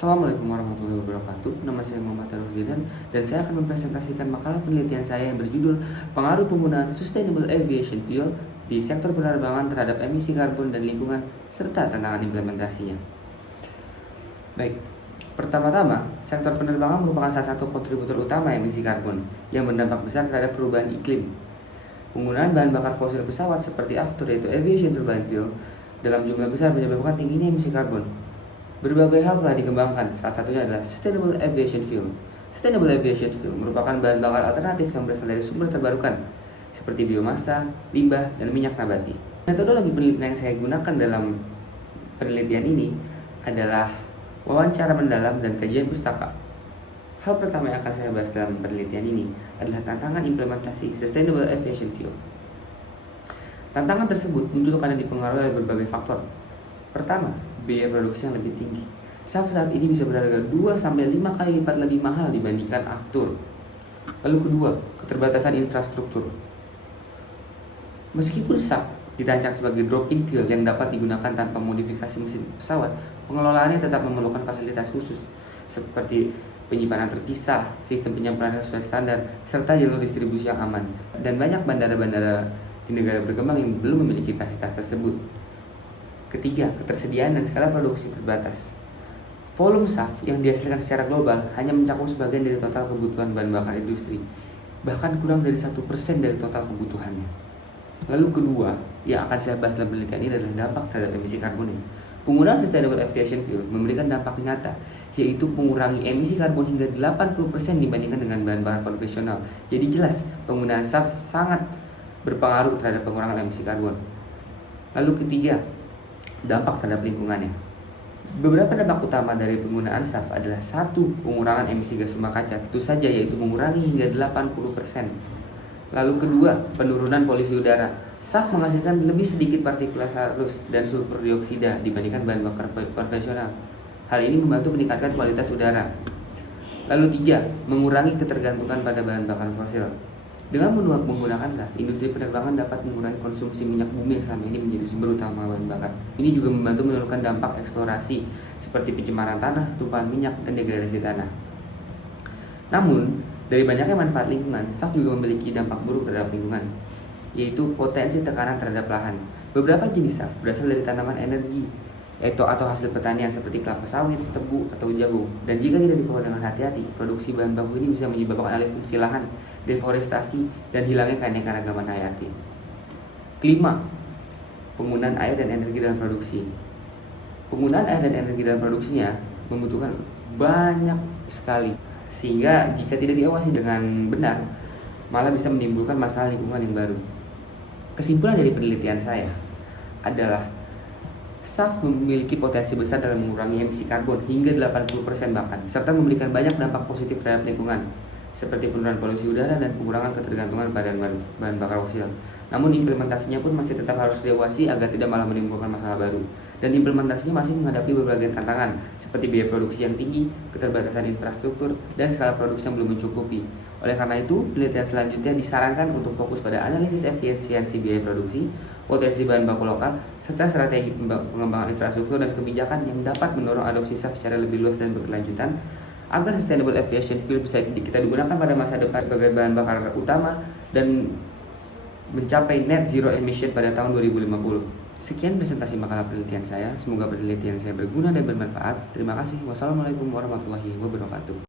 Assalamualaikum warahmatullahi wabarakatuh. Nama saya Muhammad Aruzidhan dan saya akan mempresentasikan makalah penelitian saya yang berjudul Pengaruh Penggunaan Sustainable Aviation Fuel di Sektor Penerbangan terhadap emisi karbon dan lingkungan serta tantangan implementasinya. Baik, pertama-tama, sektor penerbangan merupakan salah satu kontributor utama emisi karbon yang berdampak besar terhadap perubahan iklim. Penggunaan bahan bakar fosil pesawat seperti aftur yaitu aviation turbine fuel dalam jumlah besar menyebabkan tingginya emisi karbon. Berbagai hal telah dikembangkan, salah satunya adalah Sustainable Aviation Fuel. Sustainable Aviation Fuel merupakan bahan bakar alternatif yang berasal dari sumber terbarukan, seperti biomasa, limbah, dan minyak nabati. Metodologi penelitian yang saya gunakan dalam penelitian ini adalah wawancara mendalam dan kajian pustaka. Hal pertama yang akan saya bahas dalam penelitian ini adalah tantangan implementasi Sustainable Aviation Fuel. Tantangan tersebut muncul karena dipengaruhi oleh berbagai faktor. Pertama, biaya produksi yang lebih tinggi. SAF saat ini bisa berharga 2-5 kali lipat lebih mahal dibandingkan aftur. Lalu kedua, keterbatasan infrastruktur. Meskipun SAF dirancang sebagai drop-in fuel yang dapat digunakan tanpa modifikasi mesin pesawat, pengelolaannya tetap memerlukan fasilitas khusus seperti penyimpanan terpisah, sistem penyimpanan sesuai standar, serta jalur distribusi yang aman. Dan banyak bandara-bandara di negara berkembang yang belum memiliki fasilitas tersebut. Ketiga, ketersediaan dan skala produksi terbatas. Volume SAF yang dihasilkan secara global hanya mencakup sebagian dari total kebutuhan bahan bakar industri, bahkan kurang dari 1% dari total kebutuhannya. Lalu kedua, yang akan saya bahas dalam penelitian ini adalah dampak terhadap emisi karbonnya. Penggunaan Sustainable Aviation Fuel memberikan dampak nyata, yaitu mengurangi emisi karbon hingga 80% dibandingkan dengan bahan bakar konvensional. Jadi jelas, penggunaan SAF sangat berpengaruh terhadap pengurangan emisi karbon. Lalu ketiga, dampak terhadap lingkungannya. Beberapa dampak utama dari penggunaan SAF adalah satu, pengurangan emisi gas rumah kaca, tentu saja yaitu mengurangi hingga 80%. Lalu kedua, penurunan polusi udara. SAF menghasilkan lebih sedikit partikulat halus dan sulfur dioksida dibandingkan bahan bakar konvensional. Hal ini membantu meningkatkan kualitas udara. Lalu tiga, mengurangi ketergantungan pada bahan bakar fosil. Dengan menggunakan SAF, industri penerbangan dapat mengurangi konsumsi minyak bumi yang selama ini menjadi sumber utama bahan bakar. Ini juga membantu menurunkan dampak eksplorasi seperti pencemaran tanah, tumpahan minyak, dan degradasi tanah. Namun, dari banyaknya manfaat lingkungan, SAF juga memiliki dampak buruk terhadap lingkungan, yaitu potensi tekanan terhadap lahan. Beberapa jenis SAF berasal dari tanaman energi, atau hasil pertanian seperti kelapa sawit, tebu, atau jagung. Dan jika tidak dikelola dengan hati-hati, produksi bahan baku ini bisa menyebabkan alih fungsi lahan, deforestasi, dan hilangnya keanekaragaman hayati. Kelima, penggunaan air dan energi dalam produksi. Penggunaan air dan energi dalam produksinya membutuhkan banyak sekali, sehingga jika tidak diawasi dengan benar, malah bisa menimbulkan masalah lingkungan yang baru. Kesimpulan dari penelitian saya adalah SAF memiliki potensi besar dalam mengurangi emisi karbon hingga 80% bahkan, serta memberikan banyak dampak positif terhadap lingkungan, seperti penurunan polusi udara dan pengurangan ketergantungan pada bahan bakar fosil. Namun implementasinya pun masih tetap harus diawasi agar tidak malah menimbulkan masalah baru. Dan implementasinya masih menghadapi berbagai tantangan, seperti biaya produksi yang tinggi, keterbatasan infrastruktur, dan skala produksi yang belum mencukupi. Oleh karena itu, penelitian selanjutnya disarankan untuk fokus pada analisis efisiensi biaya produksi, potensi bahan baku lokal, serta strategi pengembangan infrastruktur dan kebijakan yang dapat mendorong adopsi SAF secara lebih luas dan berkelanjutan, agar Sustainable Aviation Fuel bisa kita digunakan pada masa depan sebagai bahan bakar utama dan mencapai net zero emission pada tahun 2050. Sekian presentasi makalah penelitian saya. Semoga penelitian saya berguna dan bermanfaat. Terima kasih. Wassalamualaikum warahmatullahi wabarakatuh.